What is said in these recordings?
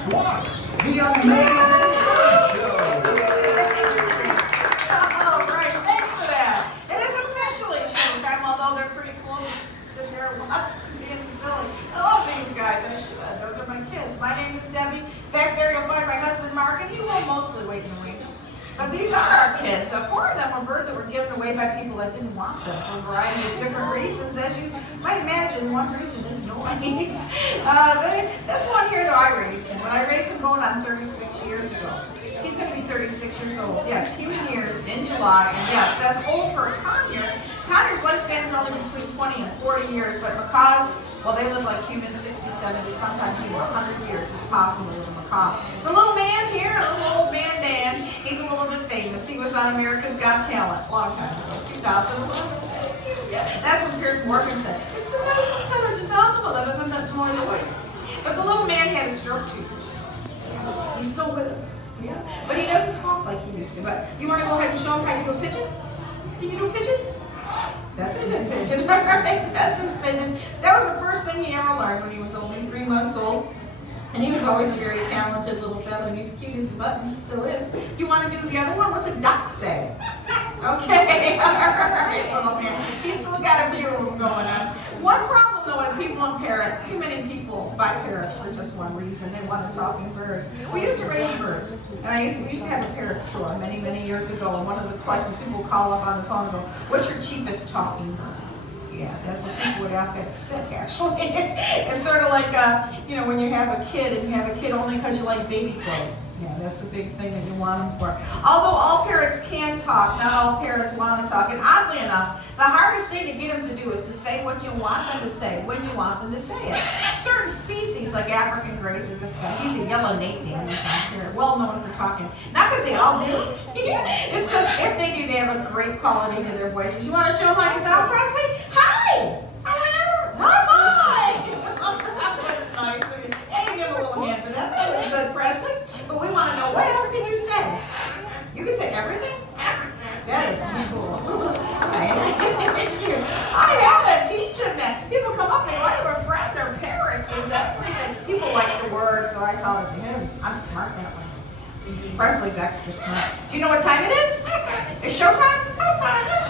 Squawk, the amazing bird show. All right, thanks for that. It is officially showtime, although they're pretty cool to sit there and watch them being silly. I love these guys. I should. Those are my kids. My name is Debbie. Back there you'll find my husband Mark, and he will mostly wait in the wings. But these are our kids. 4 of them were birds that were given away by people that didn't want them for a variety of different reasons. As you might imagine, one reason is noise. This one here, though, I raised him. When I raised him going on 36 years ago. He's going to be 36 years old. Yes, human years in July. And yes, that's old for a conure. Conures' lifespans are only between 20 and 40 years, but macaws, well, they live like humans, 60, 70, sometimes even 100 years is possible with a macaw. The little man here, the little old man Dan, he's a little bit famous. He was on America's Got Talent a long time ago, 2011. Yeah, that's when Piers Morgan said, it's the most intelligent animal I've ever met in my life. But the little man had a stroke too. Yeah, he's still with us. Yeah, but he doesn't talk like he used to. But you want to go ahead and show him how you do a pigeon? Can you do a pigeon? That's a good pigeon, right? That's his pigeon. That was the first thing he ever learned when he was only 3 months old. And he was always a very talented little fellow. He's cute as a button, he still is. You want to do the other one? What's a duck say? Okay, all right, little man. He's still got a few of them going on. One problem though with people and parrots, too many people buy parrots for just one reason. They want a talking bird. We used to raise birds, and we used to have a parrot store many, many years ago, and one of the questions people would call up on the phone and go, what's your cheapest talking bird? Yeah, that's what people would ask. It's sick, actually. It's sort of like, when you have a kid and you have a kid only because you like baby clothes. Yeah, that's the big thing that you want them for. Although all parrots can talk, not all parrots want to talk. And oddly enough, the hardest thing to get them to do is to say what you want them to say when you want them to say it. Certain species, like African greys or this guy, he's a yellow Nate Daniel parrot, well known for talking. Not because they all do. It's because if they do, they have a great quality to their voices. You want to show them how you sound, Presley? Hi! How are you? Hi! That was nice. Hey, give a little hand for that. That was good, Presley. But we want to know, what else can you say? You can say everything? That is too cool. Thank you. I had to teach him that. People come up and go, I have a friend, their parrot says everything. People like the word, so I taught it to him. I'm smart that way. Presley's extra smart. Do you know what time it is? It's showtime?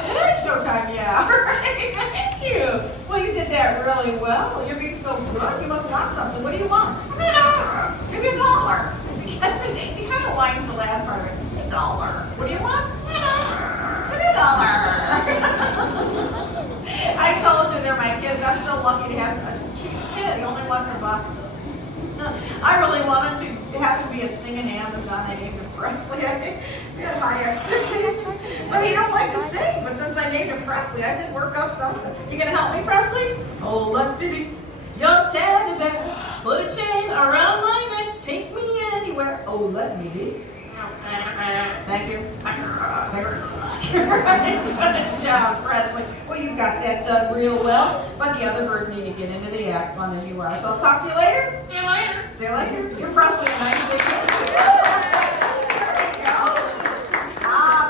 It is showtime, yeah. All right, thank you. Well, you did that really well. You're being so good. You must want something. What do you want? Give me a dollar. He kind of whines the last part of it. A dollar. What do you want? Give me a dollar. I told you they're my kids. I'm so lucky to have a cute kid. He only wants a buck. I really wanted to have to be a singing Amazon. I named him Presley. I think we had high expectations. But he don't like to sing. But since I named him Presley, I did work up something. You gonna help me, Presley? Oh, let me be your teddy bear. Put a chain around my neck. Take me anywhere. Oh, let me be. Thank you. Good job, Presley. Well, you got that done real well, but the other birds need to get into the act, fun as you are. So I'll talk to you later. See you later. See you later. You're Presley, a nice big kid. There we go.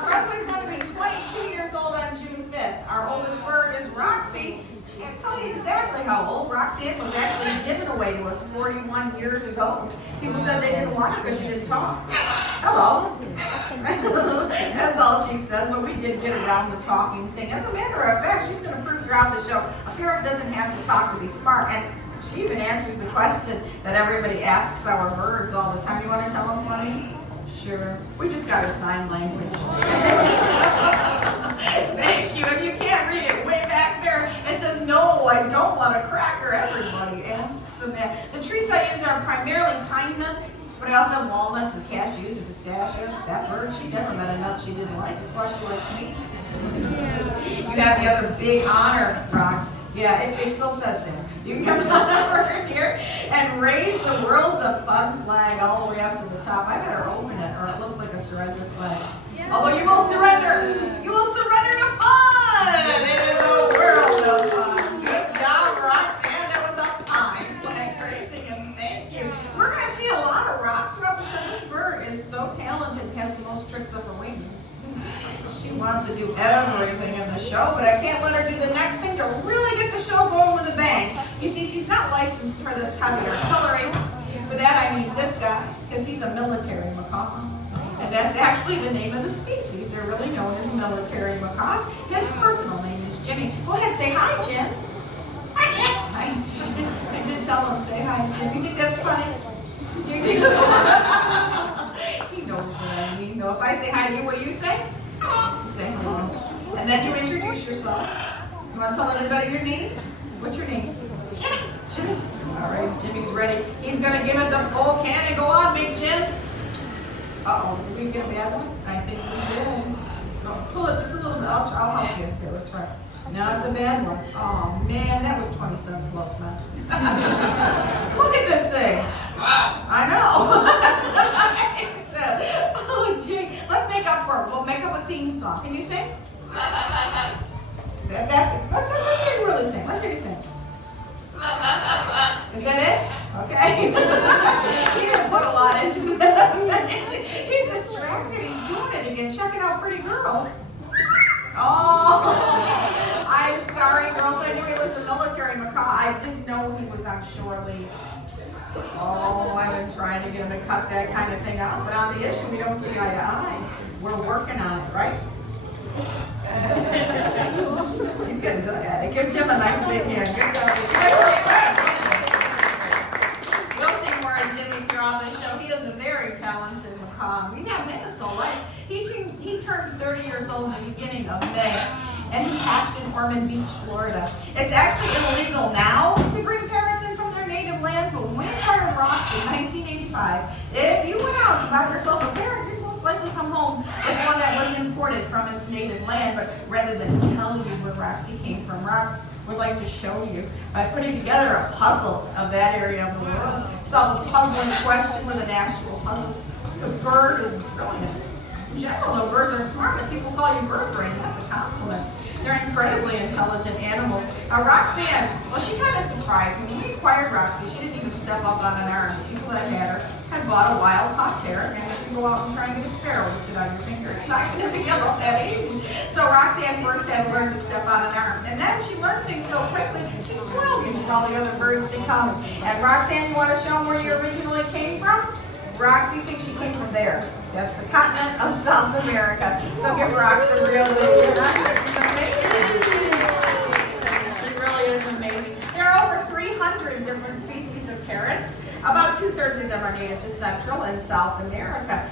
Presley's going to be 22 years old on June 5th. Our oldest bird is Roxy. I can't tell you exactly how old. Roxanne was actually given away to us 41 years ago. People said they didn't want her because she didn't talk. Hello. That's all she says, but we did get around the talking thing. As a matter of fact, she's going to prove throughout the show, a parrot doesn't have to talk to be smart. And she even answers the question that everybody asks our birds all the time. You want to tell them funny? Sure. We just got her sign language. Thank you. If you can't read it, way back there, it says, no, I don't want a cracker. Everybody asks them that. The treats I use are primarily pine nuts, but I also have walnuts and cashews and pistachios. That bird, she never met a nut she didn't like. That's why she likes me. You have the other big honor, Rox. Yeah, it still says there. You can come on over here and raise the world's a fun flag all the way up to the top. I better open it, or it looks like a surrender flag. Yeah. Although you will surrender. You will surrender to fun. It is a world of fun. Good job, Roxanne. That was a fine flag raising, and thank you. We're going to see a lot of rocks throughout the show. This bird is so talented and has the most tricks up her wings. She wants to do everything in the show, but I can't let her do the next thing to really get the show going with a bang. You see, she's not licensed for this heavy artillery. For that, I need this guy. because he's a military macaw. And that's actually the name of the species. They're really known as military macaws. His personal name is Jimmy. Go ahead, say hi, Jim. Hi. I did tell him, say hi, Jim. You think that's funny? You do? He knows what I mean, though. If I say hi to you, what do you say? You say hello. And then you introduce yourself. You want to tell everybody your name? What's your name? Jimmy. Jimmy. All right, Jimmy's ready. He's going to give it the full cannon. Go on, Big Jim. Uh-oh, did we get a bad one? I think we did. Oh, pull it just a little bit. I'll help you. Here, let's try. No, it's a bad one. Oh, man, that was 20 cents less, man. Look at this thing. I know. That's what I said. Oh, gee. Let's make up for it. We'll make up a theme song. Can you sing? That's it. Let's hear you really sing. Let's hear you sing. Is that it? Okay. He didn't put a lot into that. He's distracted. He's doing it again. Checking out pretty girls. Oh, I'm sorry, girls. I knew he was a military macaw. I didn't know he was on shore leave. Oh, I've been trying to get him to cut that kind of thing out. But on the issue, we don't see eye to eye. We're working on it, right? He's getting good at it. Give Jim a nice big hand. Good job. We'll see more of Jimmy throughout the show. He is a very talented macaw. We've had him his whole life. He turned 30 years old in the beginning of May, and he hatched in Ormond Beach, Florida. It's actually illegal now to bring parrots in from their native lands, but when we started rocks in 1985, if you went out to buy yourself a parrot, you'd most likely come home with one that was imported from its native land. But rather than tell you where Roxy came from, Rox would like to show you by putting together a puzzle of that area of the world. Solve a puzzle in question with an actual puzzle. The bird is brilliant. In general, though, birds are smart, but people call you bird brain. That's a compliment. They're incredibly intelligent animals. Roxanne, well, she kind of surprised me. When we acquired Roxy, she didn't even step up on an arm. The people that had her had bought a wild caught parrot, and if you go out and try and get a sparrow to sit on your finger, it's not going to be that easy. So Roxanne first had learned to step on an arm, and then she learned things so quickly, she spoiled me for all the other birds to come. And Roxanne, you want to show them where you originally came from? Roxy thinks she came from there. That's the continent of South America. So give Roxy a real big hand. She really is amazing. There are over 300 different species of parrots. About 2/3 of them are native to Central and South America.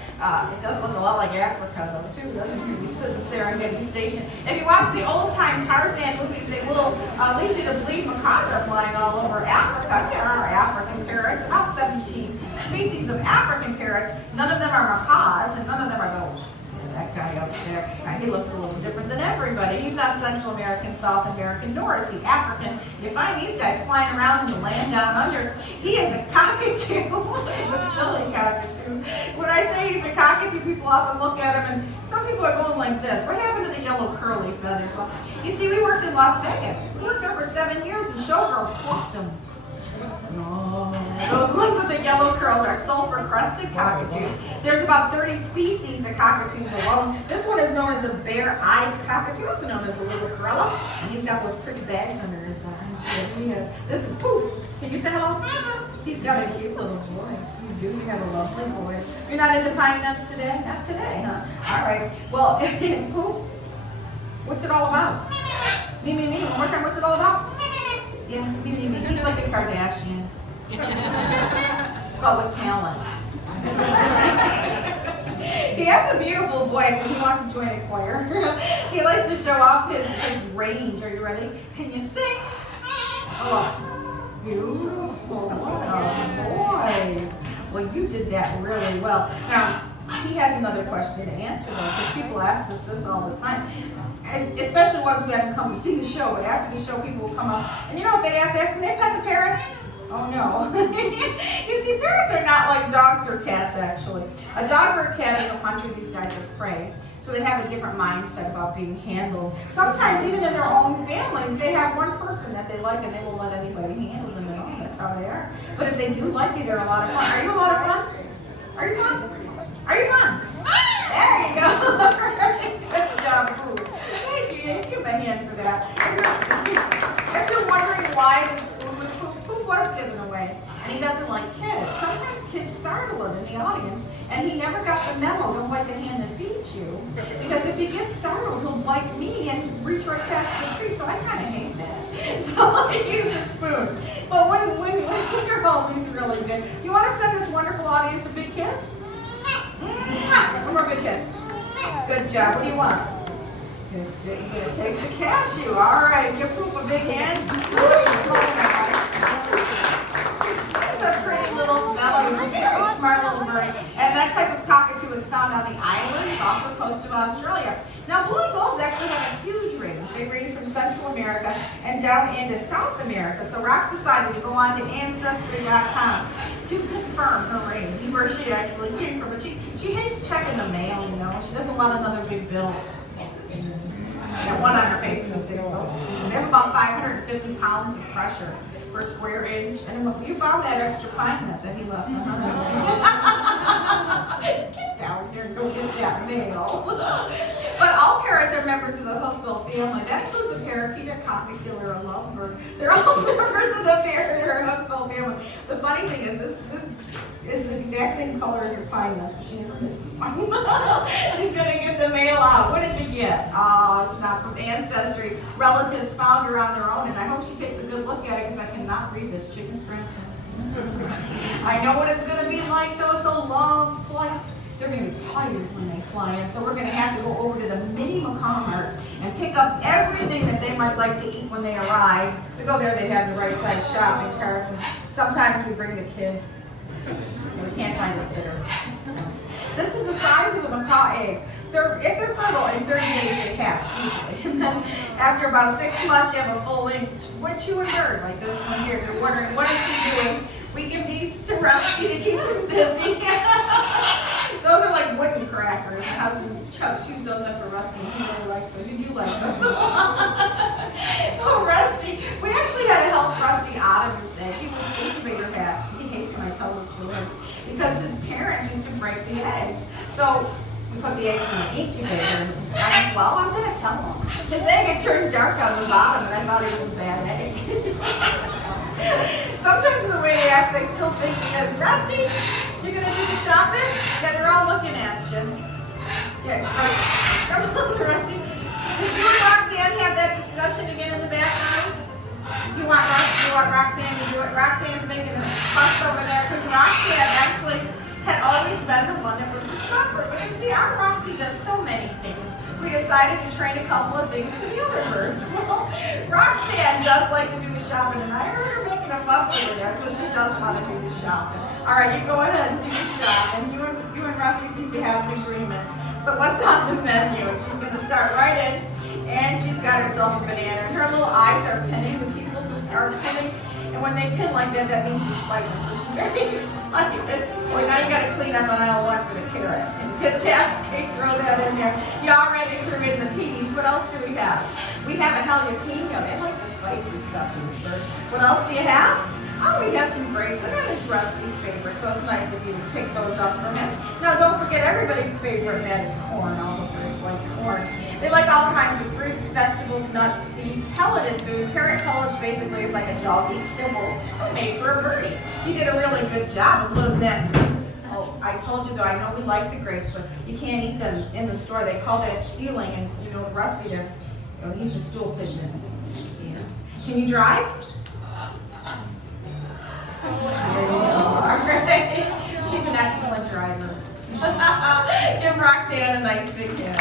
It does look a lot like Africa, though, too, doesn't it? You sit in the Serengeti Station. If you watch the old-time Tarzan movies, they will lead you to believe macaws are flying all over Africa. There are African parrots, about 17 species of African parrots. None of them are macaws, and none of them are those. That guy up there, he looks a little different than everybody. He's not Central American, South American, nor is he African. You find these guys flying around in the land down under. He is a cockatoo. He's a silly cockatoo. When I say he's a cockatoo, people often look at him, and some people are going like this. What happened to the yellow curly feathers? Well, you see, we worked in Las Vegas. We worked there for 7 years, and showgirls plucked them. Oh, those ones with the yellow curls are sulfur-crested cockatoos. There's about 30 species of cockatoos alone. This one is known as a bare-eyed cockatoo, also known as a little gorilla. And he's got those pretty bags under his eyes. He has. This is Poof. Can you say hello? He's got a cute little voice. You do. You have a lovely voice. You're not into pine nuts today? Not today, huh? All right. Well, Poof, what's it all about? Me. One more time. What's it all about? Yeah, me. He's like a Kardashian. But with talent. He has a beautiful voice and he wants to join a choir. He likes to show off his range. Are you ready? Can you sing? Oh, beautiful. What a voice. Well, you did that really well. Now, he has another question to answer though, because people ask us this all the time. Especially ones we haven't come to see the show, but after the show people will come up. And you know what they ask? Can they pet the parrots? Oh no. You see, parrots are not like dogs or cats actually. A dog or a cat is a hunter, these guys are prey. So they have a different mindset about being handled. Sometimes even in their own families, they have one person that they like and they won't let anybody handle them at all. That's how they are. But if they do like you, they're a lot of fun. Are you a lot of fun? Are you fun? Are you fun? There you go. Good job, Pooh. Thank you. Give him a hand for that. If you're wondering why this spoon with Pooh was given away, and he doesn't like kids. Sometimes kids startle him in the audience, and he never got the memo, don't bite the hand that feeds you. Because if he gets startled, he'll bite me and reach right past the treat, so I kind of hate that. So he uses a spoon. But when you're home, he's really good. You want to send this wonderful audience a big kiss? One more big kiss. Good job. What do you want? You're going to take the cashew. All right. Give Poop a big hand. He's a pretty little fellow. He's a very smart little bird. And that type of cockatoo is found on the islands off the coast of Australia. Now, blue and golds actually have a huge range. They range from Central America and down into South America. So Rox decided to go on to Ancestry.com to confirm her range, where she actually came from. But she hates checking the mail, you know. She doesn't want another big bill. That one on her face is a big bill. They have about 550 pounds of pressure per square inch. And you found that extra pine nut that he left. Get down here and go get that mail. But all parrots are members of the hookbill family. That includes a parakeet, a cockatiel, or a lovebird. They're all members of the parrot or hookbill family. The funny thing is, this is the exact same color as the pine nuts, but she never misses one. She's going to get the mail out. What did you get? Oh, it's not from Ancestry. Relatives found her on their own, and I hope she takes a good look at it because I cannot read this chicken scratching. I know what it's going to be like, though. It's a long flight. They're going to be tired when they fly in, so we're going to have to go over to the mini Mart and pick up everything that they might like to eat when they arrive. We go there, they have the right size shopping carts, and sometimes we bring the kid. We can't find a sitter. This is the size of a macaw egg. If they're fertile, in 30 days they hatch, usually. And then after about 6 months, you have a full-length wood-chewing bird like this one here. You're wondering, what is he doing? We give these to Rusty to keep him busy. Those are like wooden crackers. My husband Chuck chews those up for Rusty, and he really likes those. You do like those. Oh, Rusty. We actually had to help Rusty out of his egg. He was an incubator hatch. He hates when I tell this to him because his parents used to break the eggs. So we put the eggs in the incubator, and I'm going to tell him. His egg had turned dark on the bottom, and I thought it was a bad egg. Sometimes the way they act, I still think because, Rusty, you're going to do the shopping? Yeah, they're all looking at you. Yeah, Rusty. Rusty. Did you and Roxanne have that discussion again in the background? You want Roxanne to do it? Roxanne's making a fuss over there because Roxanne actually had always been the one that was the shopper. But you see, our Roxy does so many things. We decided to train a couple of things to the other birds. Well, Roxanne does like to do the shopping, and I heard her making a fuss over there, so she does want to do the shopping. All right, you go ahead and do the shopping. You and Rusty seem to have an agreement. So what's on the menu? She's going to start right in, and she's got herself a banana. And her little eyes are pinning. The people's are pinning. And when they pin like that, that means excitement. So she's very excited. Boy, now you got to clean up on aisle 1 for the carrot. And get that, okay, throw that in there. You already threw in the peas. What else do we have? We have a jalapeno. They like the spicy stuff, these birds. What else do you have? Oh, we have some grapes. And that is Rusty's favorite, so it's nice of you to pick those up for him. Now, don't forget everybody's favorite, and that is corn. All the birds like corn. They like all kinds of fruits, vegetables, nuts, seed, pelleted food. Parrot pellets basically is like a doggy kibble made for a birdie. You did a really good job of loading that. Oh, I told you though, I know we like the grapes, but you can't eat them in the store. They call that stealing, and you know, Rusty, he's a stool pigeon. Yeah. Can you drive? She's an excellent driver. Give Roxanne a nice big hand.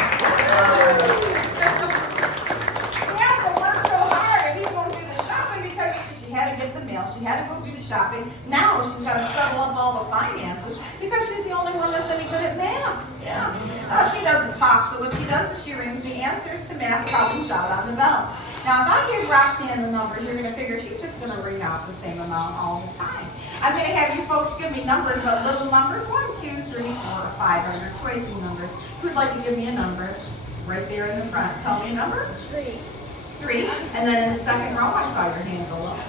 Yeah, so work so hard and he won't do the shopping because she had to get the mail. She had to go do the shopping. Now she's got to settle up all the finances because she's the only one that's any good at math. Yeah. She doesn't talk, so what she does is she rings the answers to math problems out on the bell. Now, if I give Roxanne the numbers, you're going to figure she's just going to ring out the same amount all the time. I'm going to have you folks give me numbers, but little numbers, 1, 2, 3, 4, 5 are your choicing numbers. Who'd like to give me a number? Right there in the front. Tell me a number. 3. 3. And then in the second row, I saw your hand go up.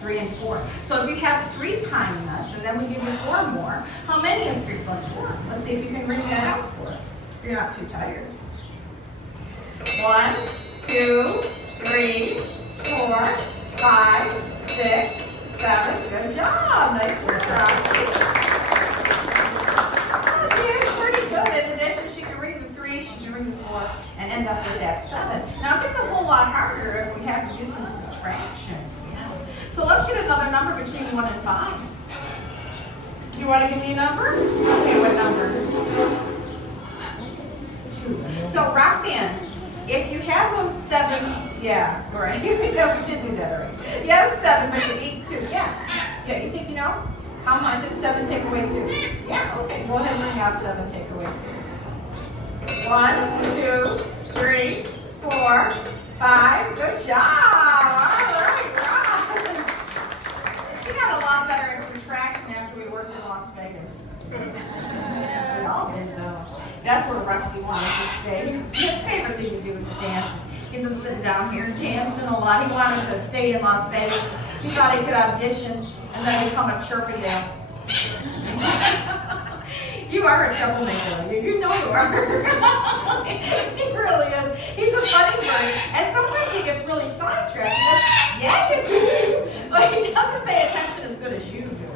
3 and 4. So if you have 3 pine nuts, and then we give you 4 more, how many is 3 plus 4? Let's see if you can ring that out for us. You're not too tired. 1, 2, 3, 4, 5, 6, 7. Good job. Nice work, Roxy. Oh, she is pretty good. In addition, she can read the 3, she can read the 4, and end up with that 7. Now, it gets a whole lot harder if we have to do some subtraction. Yeah. So let's get another number between 1 and 5. You want to give me a number? Okay, what number? 2. So, Roxanne, if you have those 7, yeah, right. We did do that already. You have 7, but you eat 2. Yeah. Yeah, you think you know? How much is 7 take away 2? Yeah, okay. Go ahead and bring out 7 take away 2. 1, 2, 3, 4, 5. Good job. All right, Rox. She got a lot better at subtraction after we worked in Las Vegas. We all did though. That's where Rusty wanted to stay. His favorite thing to do is dancing. He's been sitting down here dancing a lot. He wanted to stay in Las Vegas. He thought he could audition and then become a chirpy there. You are a troublemaker. You know you are. He really is. He's a funny bird. And sometimes he gets really sidetracked. He goes, yeah, you do. But he doesn't pay attention as good as you do.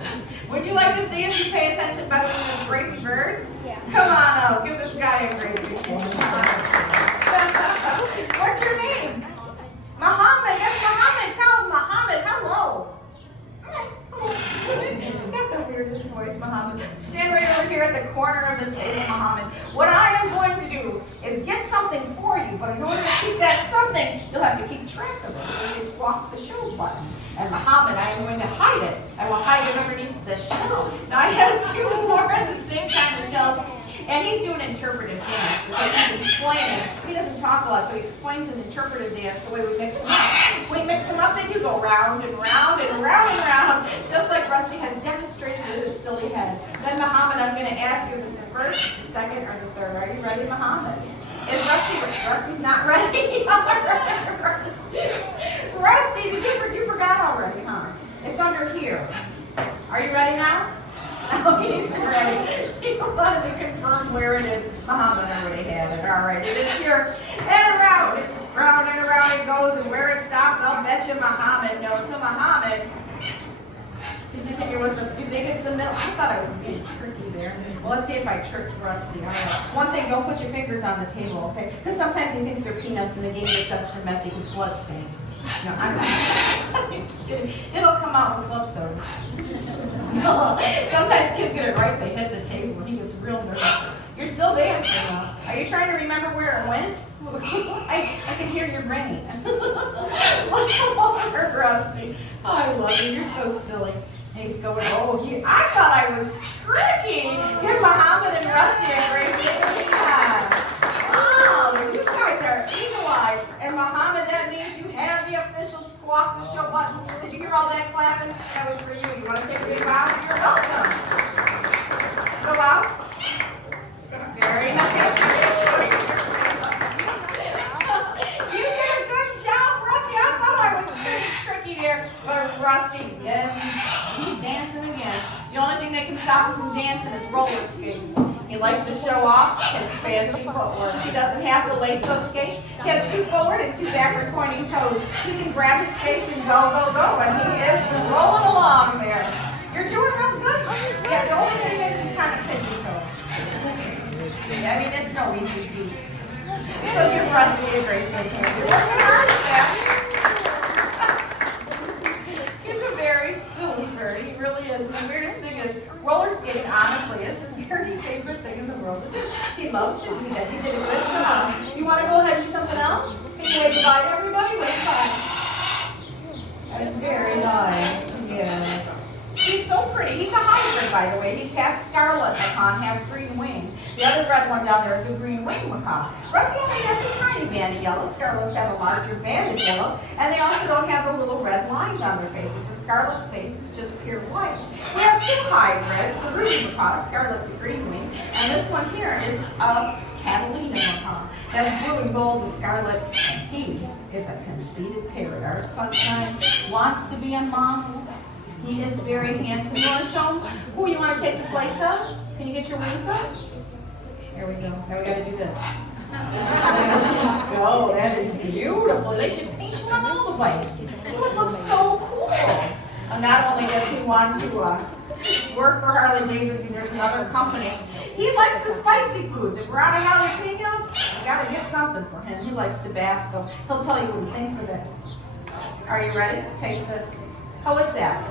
Would you like to see if you pay attention better than this crazy bird? Yeah. Come on out. Give this guy a great big hand. What's your name? Muhammad. That's Muhammad. Tell Muhammad hello. He's got the weirdest voice, Muhammad. Stand right over here at the corner of the table, Muhammad. What I am going to do is get something for you, but in order to keep that something, you'll have to keep track of it. Because you squawk the show button. And Muhammad, I am going to hide it. I will hide it underneath the shell. Now I have 2 more of the same kind of shells. And he's doing interpretive dance, because he's explaining. He doesn't talk a lot, so he explains an interpretive dance the way we mix them up. When you mix them up, then you go round and round and round and round, just like Rusty has demonstrated with his silly head. Then Muhammad, I'm going to ask you if it's the first, the second, or the third. Are you ready, Muhammad? Is Rusty? Rusty's not ready. Rusty, you forgot already, huh? It's under here. Are you ready now? No, he's ready. He wanted to confirm where it is. Muhammad already had it. All right, it is here. And around. Round and around it goes, and where it stops, I'll bet you Muhammad knows. So Muhammad, did you think it was you think it's the middle? I thought I was being tricky there. Well, let's see if I tricked Rusty. All right. One thing, don't put your fingers on the table, okay? Because sometimes he thinks they're peanuts and the game gets extra messy because blood stains. No, I'm not kidding. It'll come out with club soda. No. Sometimes kids get it right, they hit the table, and he gets real nervous. You're still dancing though. Are you trying to remember where it went? I can hear your brain. Look over, Rusty. Oh, I love you. You're so silly. And he's going, oh, I thought I was tricky. Give Muhammad and Rusty a great big hand. Oh, you guys are eagle-eyed. And Muhammad, that means you have the official Squawk the Show button. Did you hear all that clapping? That was for you. You want to take a big bow? You're welcome. Go out. Very nice. You did a good job, Rusty. I thought I was pretty tricky there. But Rusty, yes, he's dancing again. The only thing that can stop him from dancing is roller skating. He likes to show off his fancy footwork. He doesn't have to lace those skates. He has 2 forward and 2 backward pointing toes. He can grab his skates and go, go, go, and he is rolling along there. You're doing real good. Yeah, the only thing is he's kind of pigeon-toed. Yeah, I mean, it's no easy feat. So you're Rusty a great big hand. You're working hard at that. He's a very silly bird. He really is. And the weirdest thing is, roller skating, honestly, is his very favorite thing in the world to do. He loves to do that. He did a good job. You want to go ahead and do something else? Can you wave goodbye to everybody? Wave bye. That's very nice. Yeah. He's so pretty. He's a hybrid, by the way. He's half scarlet macaw, half green wing. The other red one down there is a green wing macaw. Rusty only has a tiny band of yellow. Scarlets have a larger band of yellow, and they also don't have the little red lines on their faces. The scarlet's face is just pure white. We have 2 hybrids, the ruby macaw, scarlet to green wing, and this one here is a Catalina macaw. That's blue and gold with scarlet, and he is a conceited parrot. Our sunshine wants to be a mom. He is very handsome. You want to show him who you want to take the place of? Can you get your wings up? There we go. Now we got to do this. Oh, that is beautiful. They should paint you on all the bikes. It would look so cool. And not only does he want to work for Harley Davidson, there's another company. He likes the spicy foods. If we're out of jalapenos, we gotta get something for him. He likes Tabasco. He'll tell you what he thinks of it. Are you ready? Taste this. Oh, what's that?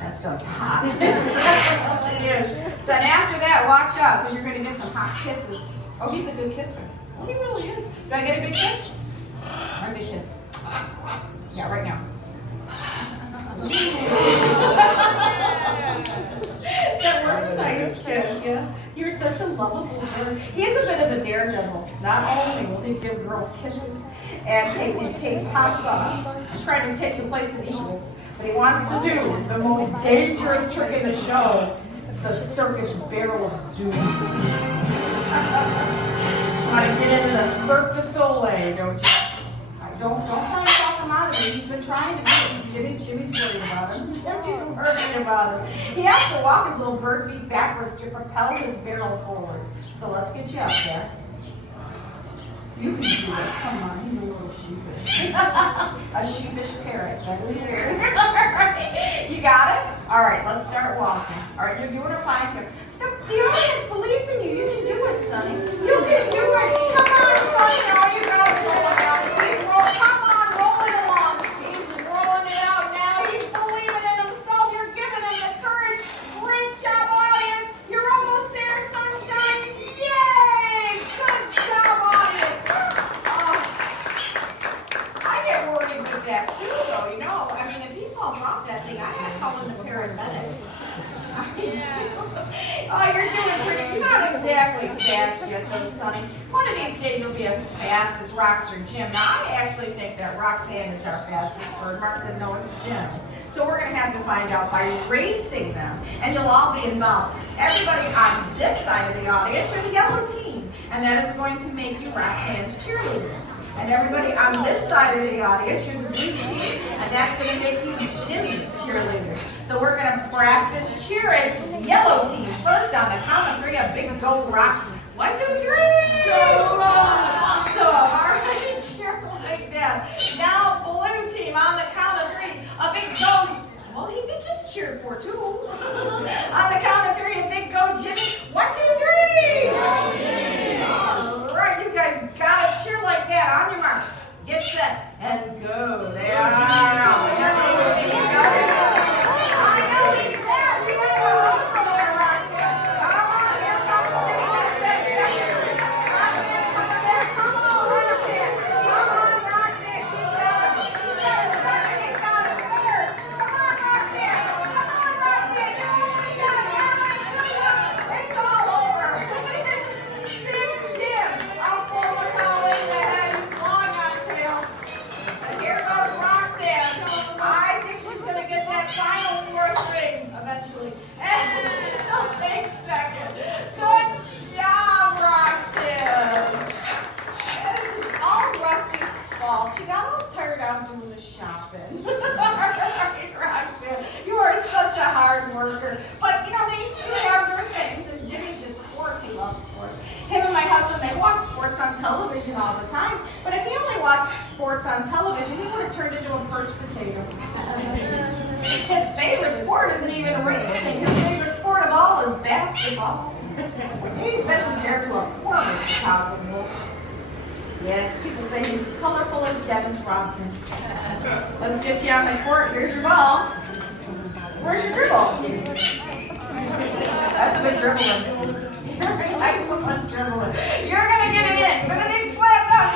That stuff's hot. It definitely is. Then after that, watch out, because you're going to get some hot kisses. Oh, he's a good kisser. Oh, he really is. Do I get a big kiss? Or a big kiss? Yeah, right now. That was a nice kiss, yeah. You're such a lovable bird. He's a bit of a daredevil. Not only will he give girls kisses and taste hot sauce and try to take the place of eagles, but he wants to do the most dangerous trick in the show. It's the circus barrel of doom. Want to get into the Cirque du Soleil, don't you? Don't try and talk him out of it. He's been trying to do it. Jimmy's worried about him. Jimmy's worried about him. He has to walk his little bird feet backwards to propel his barrel forwards. So let's get you up there. You can do it. Come on, he's a little sheepish. A sheepish parrot. That is weird. You got it? All right, let's start walking. All right, you're doing a fine job. The audience believes in you. You can do it, Sonny. You can do it. Come on, Sonny. Oh, you got it rolling out. Come on, roll it along. He's rolling it out now. He's believing in himself. You're giving him the courage. Great job, audience. You're almost there, sunshine. Yay! Good job, audience. I get worried with that too, though. You know, I mean, if he falls off that thing, I gotta call in the paramedics. Oh, you're doing pretty. You're not exactly fast yet, though, Sonny. One of these days you'll be as fast as Roxer Jim. Now, I actually think that Roxanne is our fastest bird. Mark said, no, it's Jim. So we're going to have to find out by racing them. And you'll all be involved. Everybody on this side of the audience are the yellow team. And that is going to make you Roxanne's cheerleaders. And everybody on this side of the audience, you're the blue team, and that's going to make you Jimmy's cheerleaders. So we're going to practice cheering yellow team. First on the count of 3, a big go Rocks. 1, 2, 3. Go Rocks! Awesome. All right, cheer like that. Now blue team on the count of 3, a big go. Well, he gets cheered for too. On the count of 3, a big go Jimmy. 1, 2, 3. Go Jimmy. All right, you guys got to cheer like that. On your marks, get set, and go. There. I know he's mad. You got to go somewhere, Roxanne. Come on, here comes the big Roxanne. Roxanne's coming back. Come on, Roxanne. Come on, Roxanne. She's got it. She's got it. He's got it. Third. Come on, Roxanne. Come on, Roxanne. You almost got it. It's all over. Big Jim. I'll pull the collar in the head. He's long on tail. And here goes Roxanne. I think she's going to get that final 4th ring eventually. And she'll take 2nd. Good job, Roxanne. This is all Rusty's fault. She got all tired out doing the shopping. Roxanne, you are such a hard worker. But, you know, they do have their things. And Jimmy's is sports. He loves sports. Him and my husband, they watch sports on television all the time. But if he only watched sports on television, he would have turned into a perched potato. His favorite sport isn't even racing. His favorite sport of all is basketball. He's been compared to a former Chicago Bull. Yes, people say he's as colorful as Dennis Rodman. Let's get you on the court. Here's your ball. Where's your dribble? That's a good dribbling. Excellent dribbling. You're going to get it in. With a big slap down.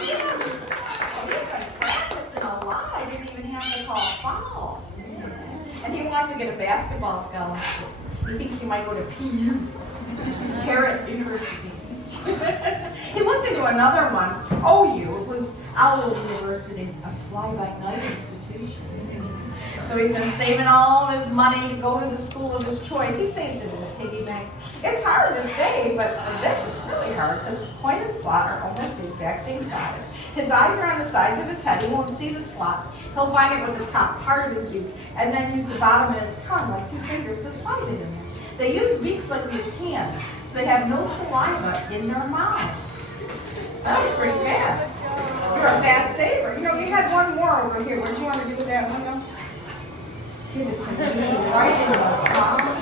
He's been practicing a lot. I didn't even have to call a foul. And he wants to get a basketball scholarship. He thinks he might go to PU, Parrott University. He looked into another one, OU. It was Owl University, a fly-by-night institution. So he's been saving all of his money to go to the school of his choice. He saves it in a piggy bank. It's hard to say, but for this it's really hard because his point and slot are almost the exact same size. His eyes are on the sides of his head. He won't see the slot. He'll find it with the top part of his beak and then use the bottom of his tongue, like 2 fingers, to slide it in there. They use beaks like his hands, so they have no saliva in their mouths. That was pretty fast. You're a fast saver. had one more over here. What did you want to do with that one though? Give it to me right in the pocket.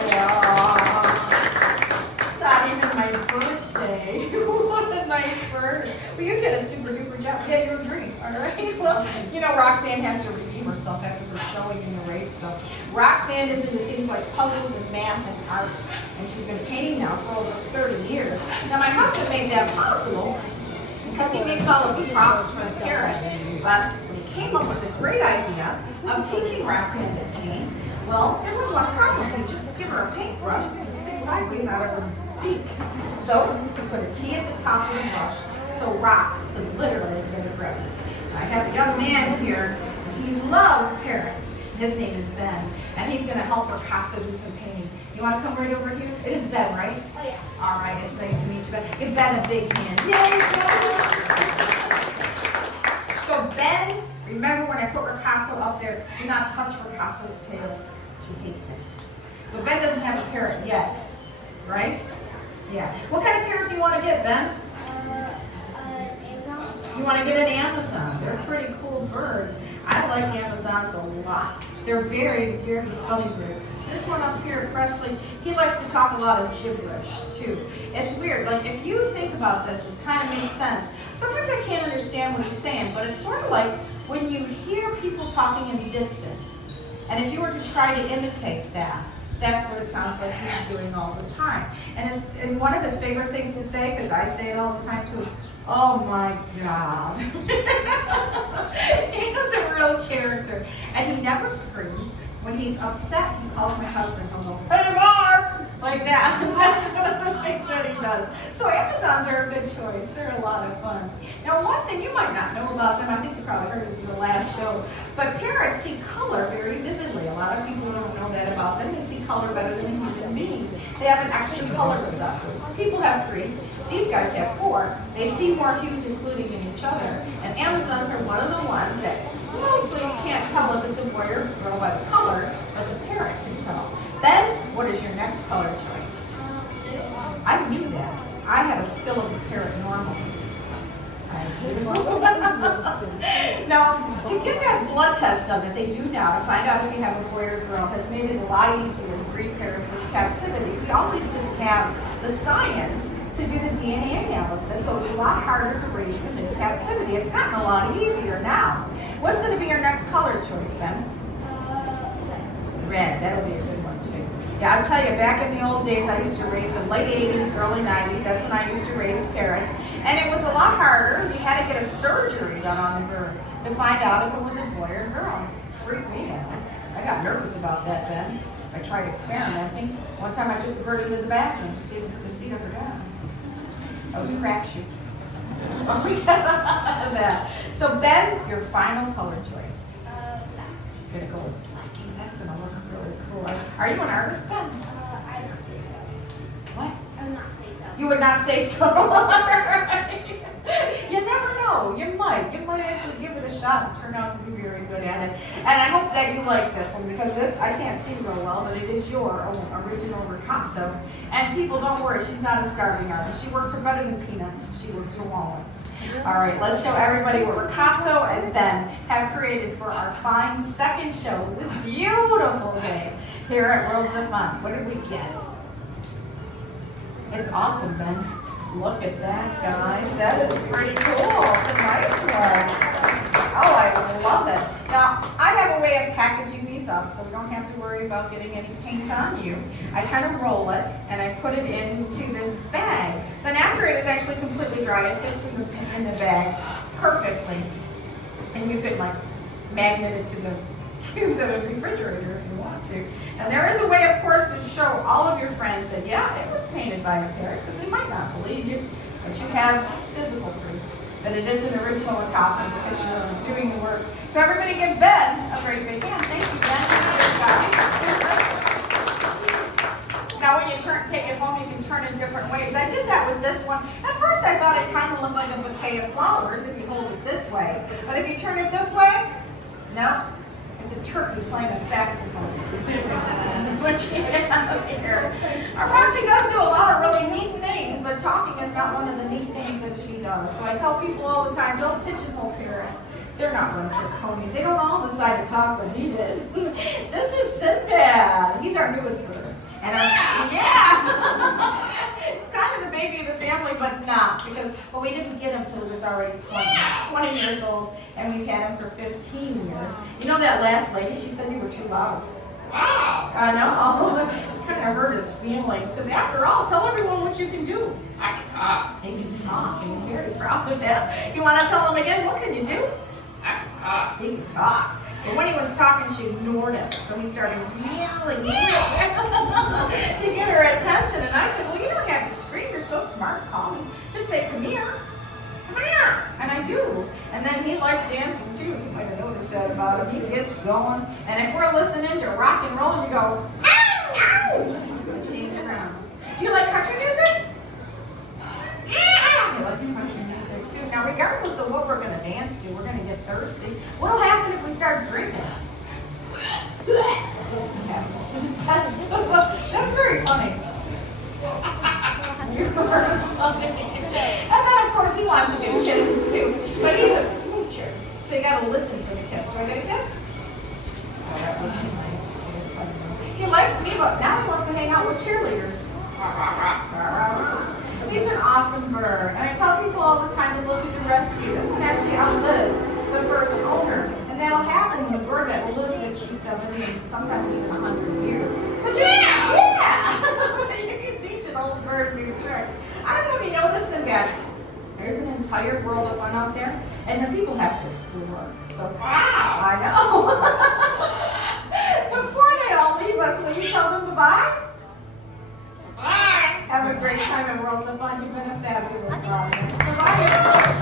It's not even my birthday. What a nice bird. Well, you did a super duper job. Yeah, your dream. All right. Well, you know, Roxanne has to redeem herself after her showing in the race stuff. Roxanne is into things like puzzles and math and art, and she's been painting now for over 30 years. Now, my husband made that possible because he makes all of the props for the parents. But when he came up with the great idea of teaching Roxanne to paint, well, there was one problem. You just give her a paintbrush, it's going to stick sideways out of her beak. So you put a T at the top of the brush, so Rox could literally get a grip. I have a young man here, and he loves parrots. His name is Ben, and he's going to help Picasso do some painting. You want to come right over here? It is Ben, right? Oh, yeah. All right, it's nice to meet you, Ben. Give Ben a big hand. Yay, Ben! So Ben, remember when I put Picasso up there, do not touch Picasso's tail. She hates it. So Ben doesn't have a parrot yet, right? Yeah. What kind of parrot do you want to get, Ben? Amazon. You want to get an Amazon. They're pretty cool birds. I like Amazons a lot. They're very, very funny birds. This one up here, Presley, he likes to talk a lot of gibberish too. It's weird. Like if you think about this, it kind of makes sense. Sometimes I can't understand what he's saying, but it's sort of like when you hear people talking in distance, and if you were to try to imitate that, that's what it sounds like he's doing all the time. And one of his favorite things to say, because I say it all the time too, is, oh my God. He is a real character. And he never screams. When he's upset, he calls my husband. He'll go, hey Mark! Like that. That's one of the things that he does. So Amazons are a good choice. They're a lot of fun. Now one thing you might not know about them, I think you probably heard it in the last show, but parrots see color very vividly. A lot of people don't know that about them. They see color better than a human being. They have an extra color receptor. People have 3. These guys have 4. They see more hues, including in each other. And Amazons are one of the ones that mostly you can't tell if it's a boy or girl by the color, but the parrot can tell. Ben, what is your next color choice? I knew that. I have a skill of the parrot normally. I do. Now, to get that blood test done that they do now to find out if you have a boy or girl has made it a lot easier to breed parrots in captivity. We always didn't have the science to do the DNA analysis, so it's a lot harder to raise them in captivity. It's gotten a lot easier now. What's going to be your next color choice, Ben? Red. That'll be a good one too. Yeah, I'll tell you, back in the old days, I used to raise in late 80s, early 90s. That's when I used to raise parrots. And it was a lot harder. You had to get a surgery done on the bird to find out if it was a boy or a girl. Freaked me out. I got nervous about that then. I tried experimenting. One time I took the bird into the bathroom to see if the seat ever got. That was a crapshoot. That's all we got out of that. So Ben, your final color choice. You're gonna go with black. That's gonna look really cool. Are you an artist, Ben? I would not say so. What? I would not say so. You would not say so. You never know. You might. You might actually give it a shot and turn out to be very good at it. And I hope that you like this one because this, I can't see real well, but it is your own original Picasso. And people, don't worry, she's not a starving artist. She works for better than peanuts. She works for walnuts. All right, let's show everybody what Picasso and Ben have created for our fine second show this beautiful day here at Worlds of Fun. What did we get? It's awesome, Ben. Look at that, guys. That is pretty cool. It's a nice one. Oh, I love it. Now, I have a way of packaging these up so we don't have to worry about getting any paint on you. I kind of roll it and I put it into this bag. Then after it is actually completely dry, it fits in the bag perfectly. And you could like magnet it to the refrigerator if you want to. And there is a way, of course, to show all of your friends that, yeah, it was painted by a parrot, because they might not believe you, but you have physical proof that it is an original Picasso because you're doing the work. So everybody give Ben a great big hand. Thank you, Ben. Now when you take it home, you can turn it different ways. I did that with this one. At first I thought it kind of looked like a bouquet of flowers if you hold it this way. But if you turn it this way, no. It's a turkey playing a saxophone. That's what she has here. Our Roxy does do a lot of really neat things, but talking is not one of the neat things that she does. So I tell people all the time, don't pigeonhole parrots. They're not bunch of conies. They don't all decide to talk, but he did. This is Sinbad. He's our newest bird. And yeah. It's kind of the baby of the family, but not, because, well, we didn't get him till he was already 20 years old, and we've had him for 15 years. You know that last lady, she said you were too loud. Wow. I know. It kind of hurt his feelings, because after all, tell everyone what you can do. I can talk. He can talk, and he's very proud of that. You want to tell him again, what can you do? I can talk. He can talk. But when he was talking, she ignored him. So he started yelling to get her attention. And I said, well, you don't have to scream. You're so smart, calm. Just say, come here. Come here. And I do. And then he likes dancing, too. You might have noticed that about him. He gets going. And if we're listening to rock and roll, you go, ow, ow. Change around. Do you like country music? Yeah. He likes country music, too. Now, regardless of what we're going to dance to, we're going to get thirsty. What'll happen if we start drinking? That's very funny. You're very funny. And then, of course, he wants to do kisses, too. But he's a smoocher. So you got to listen for the kiss. Do I get a kiss? Oh, that was nice. He likes me, but now he wants to hang out with cheerleaders. He's an awesome bird. And I tell people all the time to look at the rescue. This one actually outlived the first owner. And that'll happen with a bird that will live 60, 70, and sometimes even 100 years. But yeah! You can teach an old bird new tricks. I don't know if you know this, Sinbad. There's an entire world of fun out there, and the people have to explore. So, Wow. I know. Before they all leave us, will you tell them goodbye? Bye. Have a great time at Worlds of Fun. You've been a fabulous audience. Goodbye, everyone.